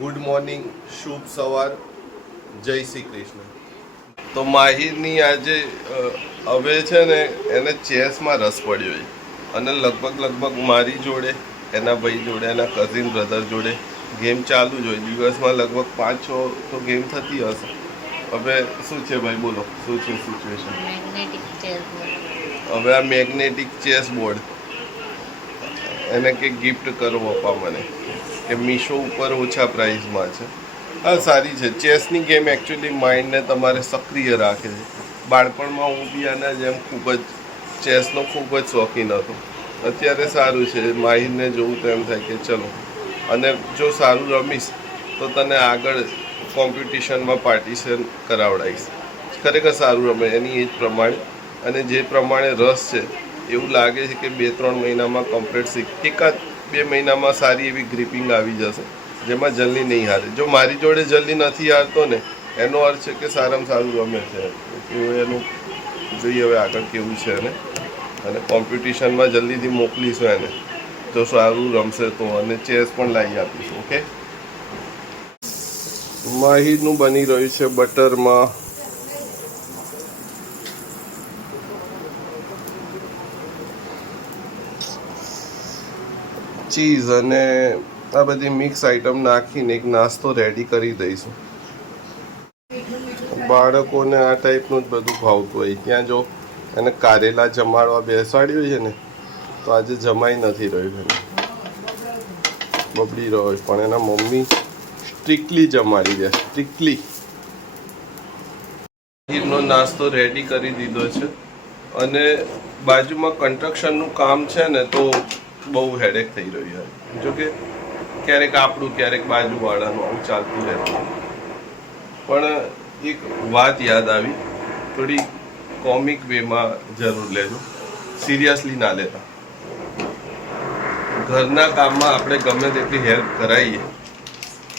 Good morning, શુભ સવાર, જય શ્રી કૃષ્ણ. તો માહિરની આજે હવે છે ને એને ચેસમાં રસ પડ્યો છે અને લગભગ મારી જોડે, એના ભાઈ જોડે, એના કઝિન બ્રધર જોડે ગેમ ચાલુ જ હોય. દિવસમાં લગભગ 5-6 તો ગેમ થતી હશે. હવે શું છે ભાઈ, બોલો શું છે સિચ્યુએશન? હવે આ મેગ્નેટિક ચેસ બોર્ડ એને કે ગિફ્ટ કરો પપ્પા મને, કે મીશો ઉપર ઓછા પ્રાઇસમાં છે. હા, સારી છે. ચેસની ગેમ એકચ્યુઅલી માઇન્ડને તમારે સક્રિય રાખે છે. બાળપણમાં હું બી આના જેમ ખૂબ જ ચેસનો ખૂબ જ શોખીન હતો. અત્યારે સારું છે, માહિરને જોવું તો એમ થાય કે ચલો, અને જો સારું રમીશ તો તને આગળ કોમ્પિટિશનમાં પાર્ટિસિપેટ કરાવડાવીશ. ખરેખર સારું રમે એની એજ પ્રમાણે, અને જે પ્રમાણે રસ છે એવું લાગે છે કે 2-3 મહિનામાં કમ્પ્લીટ 1-2 મહિનામાં સારી એવી ગ્રીપિંગ આવી જશે, જેમાં જલ્દી નહીં હારે. જો મારી જોડે જલ્દી નથી હારતો ને, એનો અર્થ છે કે સારામાં સારું રમે છે. એનું જોઈએ હવે આગળ કેવું છે એને, અને કોમ્પિટિશનમાં જલ્દીથી મોકલીશું એને, જો સારું રમશે તો, અને ચેસ પણ લાવી આપીશું. ઓકે. માહિરનું બની રહ્યું છે બટરમાં ચીઝ, અને આ બધી મિક્સ આઈટમ નાખીને એક નાસ્તો રેડી કરી દઈશું. બાળકોને આ ટાઈપનું જ બધું ભાવતું હોય. ત્યાં જો એને કારેલા જમાડવા બેસાડ્યું છે ને, તો આજે જમાઈ નથી રહ્યું, એને બબડી રહ્યો, પણ એના મમ્મી સ્ટ્રિક્ટલી જમાડી દે, સ્ટ્રિક્ટલી. નો નાસ્તો રેડી કરી દીધો છે, અને બાજુમાં કન્સ્ટ્રક્શનનું કામ છે ને, તો બહુ હેડેક થઈ રહ્યું છે. જોકે ક્યારેક આપણું, ક્યારેક બાજુવાળાનું આવું ચાલતું રહેતું. પણ એક વાત યાદ આવી, થોડી કોમિક વેમાં જરૂર લેજો, સિરિયસલી ના લેતા. ઘરના કામમાં આપણે ગમે તેટલી હેલ્પ કરાવીએ,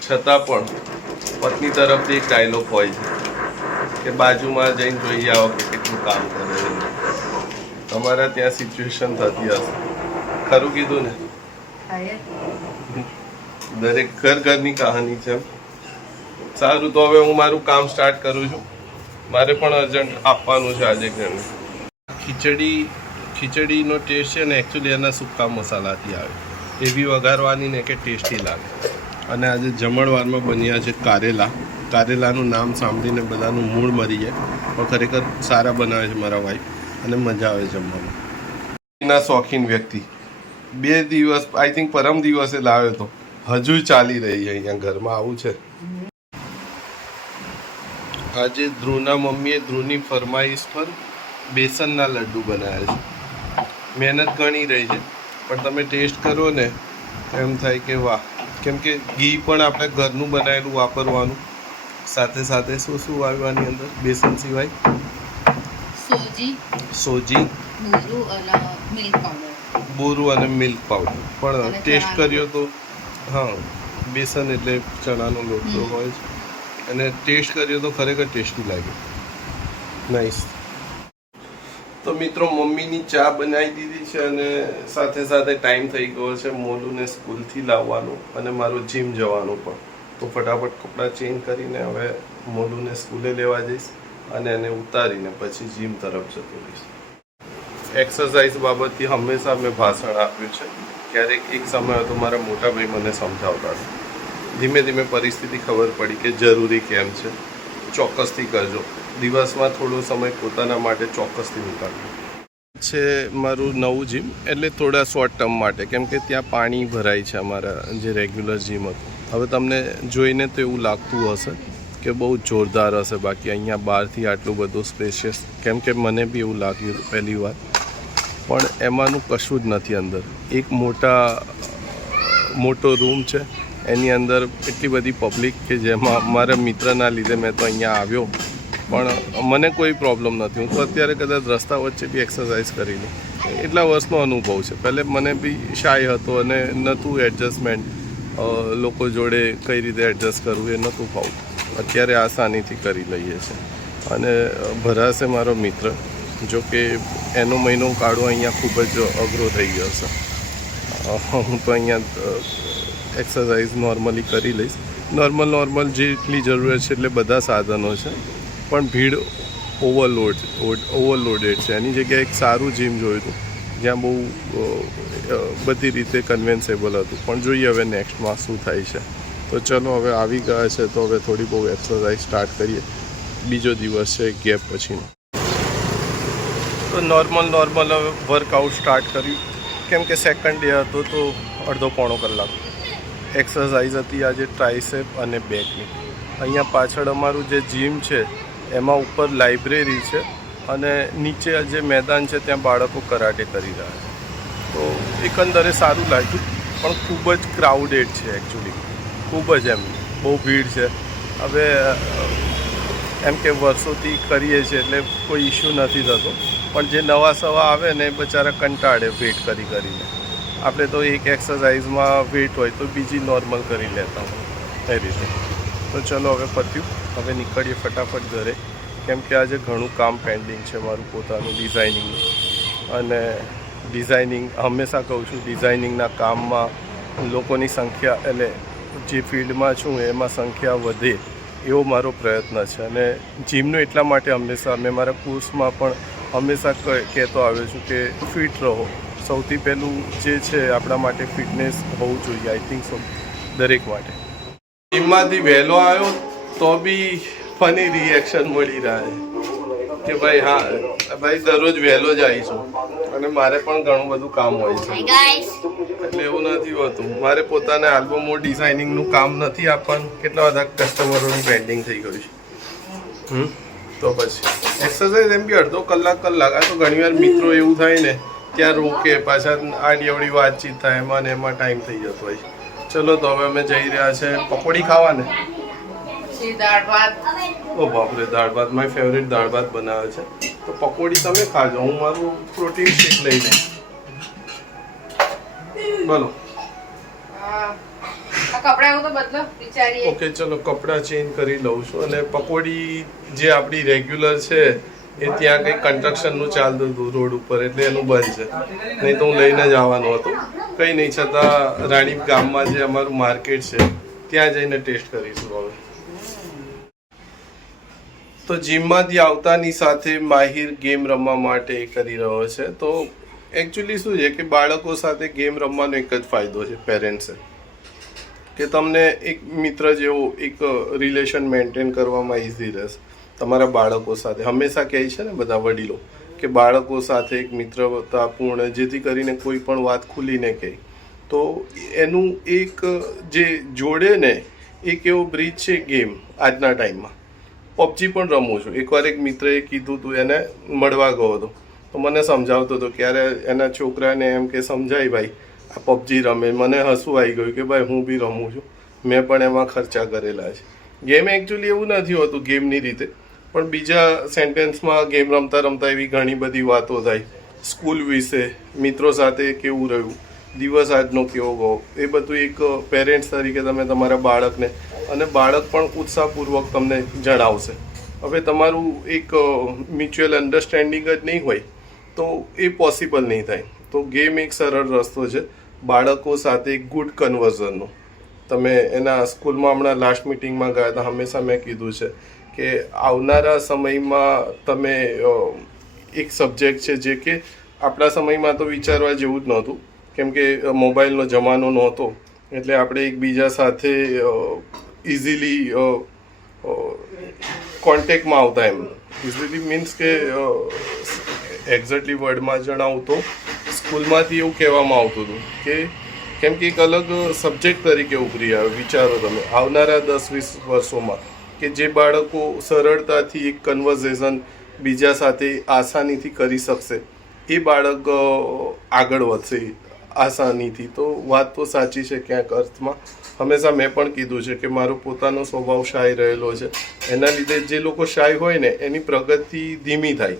છતાં પણ પત્ની તરફથી એક ડાયલોગ હોય છે કે બાજુમાં જઈને જોઈએ આવો કે કેટલું કામ કરે. તમારા ત્યાં સિચ્યુએશન થતી હશે, ખરું કીધું ને? દરેક ઘરની કહાની છે. સારું, તો હવે હું મારું કામ સ્ટાર્ટ કરું છું. મારે પણ અર્જન્ટ આપવાનું છે આજે ઘરને. ખીચડીનો ટેસ્ટ છે ને એકચ્યુઅલી એના સૂકા મસાલાથી આવે, એવી વઘારવાની ને કે ટેસ્ટી લાગે. અને આજે જમણવારમાં બન્યા છે કારેલા. કારેલાનું નામ સાંભળીને બધાનું મૂળ મરી જાય, પણ ખરેખર સારા બનાવે છે મારા વાઈફ, અને મજા આવે જમવામાં. એના શોખીન વ્યક્તિ 2 દિવસ, આઈ થિંક પરમ દિવસે લાવ્યો તો, હજુ ચાલી રહી છે અહીંયા ઘરમાં. આવું છે. આજે ધ્રુવના મમ્મીએ ધ્રુવની ફરમાઈશ પર બેસનના લડ્ડુ બનાવ્યા છે. મહેનત ઘણી રહી છે, પણ તમે ટેસ્ટ કરો ને એમ થાય કે વાહ. કેમ કે ઘી પણ આપણે ઘરનું બનાવેલું વાપરવાનું, સાથે સાથે શું વાવવાની અંદર બેસન સિવાય? સોજી, બોરું અને મિલ્ક પાવડર. પણ ટેસ્ટ કર્યો તો હા, બેસન એટલે ચણાનો લોટ તો હોય છે, અને ટેસ્ટ કર્યો તો ખરેખર ટેસ્ટી લાગ્યો. નાઈસ. તો મિત્રો, મમ્મીની ચા બનાવી દીધી છે, અને સાથે સાથે ટાઈમ થઈ ગયો છે મોલુને સ્કૂલથી લાવવાનું અને મારું જીમ જવાનું પણ. તો ફટાફટ કપડાં ચેન્જ કરીને હવે મોલુને સ્કૂલે લેવા જઈશ, અને એને ઉતારીને પછી જીમ તરફ જતો રહીશ. એક્સરસાઇઝ બાબતથી હંમેશા મેં ભાષણ આપ્યું છે. ક્યારેક એક સમય હતો મારા મોટા ભાઈ મને સમજાવતા હતા. ધીમે ધીમે પરિસ્થિતિ ખબર પડી કે જરૂરી કેમ છે. ચોક્કસથી કરજો, દિવસમાં થોડો સમય પોતાના માટે ચોક્કસથી નીકાળજો. છે મારું નવું જીમ, એટલે થોડા શોર્ટ ટર્મ માટે, કેમ કે ત્યાં પાણી ભરાય છે અમારા જે રેગ્યુલર જીમ હતું. હવે તમને જોઈને તો એવું લાગતું હશે કે બહુ જોરદાર હશે, બાકી અહીંયા બહારથી આટલું બધું સ્પેશિયસ, કેમ કે મને બી એવું લાગ્યું હતું પહેલી વાર, પણ એમાંનું કશું જ નથી. અંદર એક મોટો રૂમ છે, એની અંદર એટલી બધી પબ્લિક કે જેમાં મારા મિત્રના લીધે મેં તો અહીંયા આવ્યો, પણ મને કોઈ પ્રોબ્લેમ નથી. હું તો અત્યારે કદાચ રસ્તા વચ્ચે બી એક્સરસાઇઝ કરી લઉં. એટલા વર્ષનો અનુભવ છે. પહેલે મને બી શાય હતો, અને નહોતું એડજસ્ટમેન્ટ, લોકો જોડે કઈ રીતે એડજસ્ટ કરવું એ નહોતું ફાવતું. અત્યારે આસાનીથી કરી લઈએ છીએ. અને ભરાશે મારો મિત્ર, જો કે એનો મહિનો કાઢવો અહીંયા ખૂબ જ અઘરો થઈ ગયો છે. હું તો અહીંયા એક્સરસાઇઝ નોર્મલી કરી લઈશ, નોર્મલ જેટલી જરૂરિયાત છે એટલે બધા સાધનો છે, પણ ભીડ ઓવરલોડેડ છે. એની જગ્યાએ એક સારું જીમ જોયું હતું જ્યાં બહુ બધી રીતે કન્વેન્સેબલ હતું, પણ જોઈએ હવે નેક્સ્ટમાં શું થાય છે. તો ચલો હવે આવી ગયા છે તો હવે થોડી બહુ એક્સરસાઇઝ સ્ટાર્ટ કરીએ. બીજો દિવસ છે ગેપ પછીનો. તો નોર્મલ હવે વર્કઆઉટ સ્ટાર્ટ કર્યું, કેમ કે સેકન્ડ ડે હતો તો અડધો પોણો કલાક એક્સરસાઇઝ હતી આજે ટ્રાઇસેપ અને બેકની. અહીંયા પાછળ અમારું જે જીમ છે એમાં ઉપર લાઇબ્રેરી છે અને નીચે જે મેદાન છે ત્યાં બાળકો કરાટે કરી રહ્યા છે. તો એકંદરે સારું લાગ્યું, પણ ખૂબ જ ક્રાઉડેડ છે એકચ્યુઅલી, ખૂબ જ બહુ ભીડ છે. હવે એમ કે વર્ષોથી કરીએ છીએ એટલે કોઈ ઇશ્યુ નથી થતો, પણ જે નવા સવા આવે ને એ બચારા કંટાળે વેઇટ કરીને. આપણે તો એક એક્સરસાઇઝમાં વેઇટ હોય તો બીજી નોર્મલ કરી લેતા હોય એ રીતે. તો ચલો હવે પત્યું, હવે નીકળીએ ફટાફટ ઘરે, કેમ કે આજે ઘણું કામ પેન્ડિંગ છે મારું પોતાનું ડિઝાઇનિંગનું. અને ડિઝાઇનિંગ હંમેશા કહું છું, ડિઝાઇનિંગના કામમાં લોકોની સંખ્યા એટલે જે ફિલ્ડમાં છું એમાં સંખ્યા વધે એવો મારો પ્રયત્ન છે. અને જીમનું એટલા માટે હંમેશા મેં મારા કોર્સમાં પણ હંમેશા કહેતો આવ્યો છું કે ફિટ રહો. સૌથી પહેલું જે છે આપણા માટે ફિટનેસ હોવું જોઈએ, આઈ થિંક સો દરેક માટે. જીમમાંથી વહેલો આવ્યો તો બી ફની રિએક્શન મળી રહ્યા કે ભાઈ હા ભાઈ દરરોજ વહેલો જ આવીશું, અને મારે પણ ઘણું બધું કામ હોય છે એટલે એવું નથી હોતું. મારે પોતાને આલ્બમો ડિઝાઇનિંગનું કામ નથી આપવાનું, કેટલા બધા કસ્ટમરોનું પેન્ડિંગ થઈ ગયું છે. તો પછી એક્સરસાઇઝ એમ બી અડધો કલાક આ તો ઘણીવાર મિત્રો એવું થાય ને ત્યાં રોકે, પાછા આડી અવળી વાતચીત થાય, એમાં ટાઈમ થઈ જતો હોય. ચલો તો હવે અમે જઈ રહ્યા છે પકોડી ખાવાને. ઓ બાપરે, દાળ ભાત મારી ફેવરેટ દાળ ભાત બનાવે છે. તો પકોડી તમે ખાજો, હું મારું પ્રોટીન શેક લઈ લઈશ. બોલો. ઓકે ચલો કપડાં ચેન્જ કરી લઉં છું. અને પકોડી જે આપણી રેગ્યુલર છે એ ત્યાં કંઈ કન્સ્ટ્રક્શનનું ચાલતું હતું રોડ ઉપર, એટલે એનું બંધ છે, નહીં તો હું લઈને જ આવવાનું હતું. કંઈ નહીં, છતાં રાણી ગામમાં જે અમારું માર્કેટ છે ત્યાં જઈને ટેસ્ટ કરીશું. હવે તો જીમમાંથી આવતાની સાથે માહિર ગેમ રમવા માટે કરી રહ્યો છે. તો એકચ્યુઅલી શું છે કે બાળકો સાથે ગેમ રમવાનો એક જ ફાયદો છે પેરેન્ટ્સે, કે તમને એક મિત્ર જેવો એક રિલેશન મેન્ટેન કરવામાં ઇઝી રહેશે તમારા બાળકો સાથે. હંમેશા કહે છે ને બધા વડીલો કે બાળકો સાથે એક મિત્રતાપૂર્ણ, જેથી કરીને કોઈ પણ વાત ખુલીને કહે. તો એનું એક જે જોડે ને એક એવો બ્રિજ છે ગેમ. આજના ટાઈમમાં પબજી પણ રમું છું. એકવાર એક મિત્રએ કીધું હતું, એને મળવા ગયો હતો તો મને સમજાવતો હતો, ક્યારે એના છોકરાને એમ કે સમજાય ભાઈ આ પબજી રમે. મને હસવું આવી ગયું કે ભાઈ હું બી રમું છું, મેં પણ એમાં ખર્ચા કરેલા છે. ગેમ એકચ્યુઅલી એવું નથી હોતું ગેમની રીતે, પણ બીજા સેન્ટેન્સમાં ગેમ રમતા એવી ઘણી બધી વાતો થાય. સ્કૂલ વિશે, મિત્રો સાથે કેવું રહ્યું, દિવસ આજનો કેવો ગયો, એ બધું એક પેરેન્ટ્સ તરીકે તમે તમારા બાળકને, અને બાળક પણ ઉત્સાહપૂર્વક તમને જણાવશે. હવે તમારું એક મ્યુચ્યુઅલ અન્ડરસ્ટેન્ડિંગ જ નહીં હોય તો એ પોસિબલ નહીં થાય. તો ગેમ એક સરળ રસ્તો છે બાળકો સાથે ગુડ કન્વર્ઝનનો. તમે એના સ્કૂલમાં હમણાં લાસ્ટ મિટિંગમાં ગયા હતા, હંમેશા મેં કીધું છે કે આવનારા સમયમાં તમે એક સબ્જેક્ટ છે જે કે આપણા સમયમાં તો વિચારવા જેવું જ નહોતું, કેમ કે મોબાઈલનો જમાનો નહોતો, એટલે આપણે એકબીજા સાથે ઇઝીલી કોન્ટેક્ટમાં આવતા. એમ ઇઝીલી મીન્સ કે એક્ઝેક્ટલી વર્ડમાં જણાવું તો સ્કૂલમાંથી એવું કહેવામાં આવતું હતું કે કેમ કે એક અલગ સબ્જેક્ટ તરીકે ઉભરી આવે. વિચારો તમે આવનારા 10-20 વર્ષોમાં કે જે બાળકો સરળતાથી એક કન્વર્ઝેશન બીજા સાથે આસાનીથી કરી શકશે, એ બાળક આગળ વધશે આસાનીથી. તો વાત તો સાચી છે ક્યાંક અર્થમાં. હંમેશા મેં પણ કીધું છે કે મારો પોતાનો સ્વભાવ શાય રહેલો છે, એના લીધે જે લોકો શાય હોય ને એની પ્રગતિ ધીમી થાય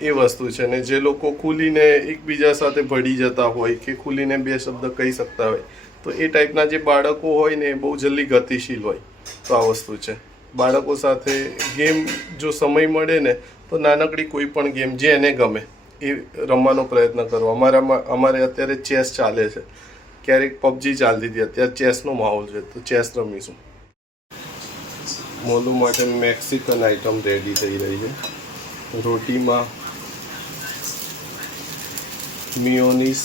એ વસ્તુ છે. ને જે લોકો ખુલીને એકબીજા સાથે ભળી જતા હોય કે ખુલીને બે શબ્દ કહી શકતા હોય, તો એ ટાઈપના જે બાળકો હોય ને એ બહુ જલ્દી ગતિશીલ હોય. તો આ વસ્તુ છે. બાળકો સાથે ગેમ જો સમય મળે ને તો નાનકડી કોઈ પણ ગેમ જે એને ગમે એ રમવાનો પ્રયત્ન કરો. અમારે અત્યારે ચેસ ચાલે છે, ક્યારેક પબજી ચાલતી હતી, અત્યારે ચેસનો માહોલ છે તો ચેસ રમીશું. મોલું માટે મેક્સિકન આઈટમ રેડી થઈ રહી છે. રોટીમાં મિયોનીઝ,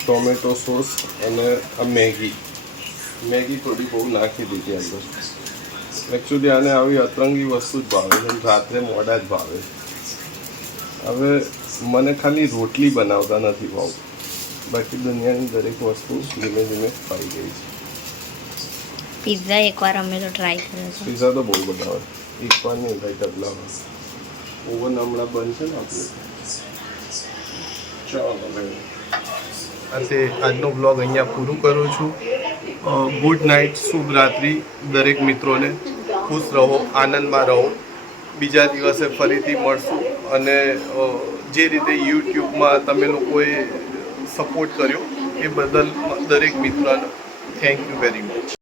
ટોમેટો સોસ અને આ મેગી થોડી બહુ નાખી દીધી અંદર. એકચ્યુઅલી આને આવી અતરંગી વસ્તુ જ ભાવે છે, રાત્રે મોડા જ ભાવે. હવે મને ખાલી રોટલી બનાવતા નથી ભાવતું, બાકી દુનિયાની દરેક વસ્તુ ધીમે ધીમે ખાઈ ગઈ છે. પિઝા એકવાર અમે તો ટ્રાય કર્યો છે. પિઝા તો બહુ બધા હોય, એકવાર નહીં ભાઈ ડબલા હોય. ઓવન હમણાં બંધ છે ને આપણે. ચાલો ભાઈ, અંતે આજનો બ્લોગ અહીંયા પૂરું કરું છું. ગુડ નાઇટ, શુભ રાત્રિ દરેક મિત્રોને. ખુશ રહો, આનંદમાં રહો. બીજા દિવસે ફરીથી મળશું. અને જે રીતે યુટ્યુબમાં તમે લોકોએ સપોર્ટ કર્યો એ બદલ દરેક મિત્રને થેન્ક યુ વેરી મચ.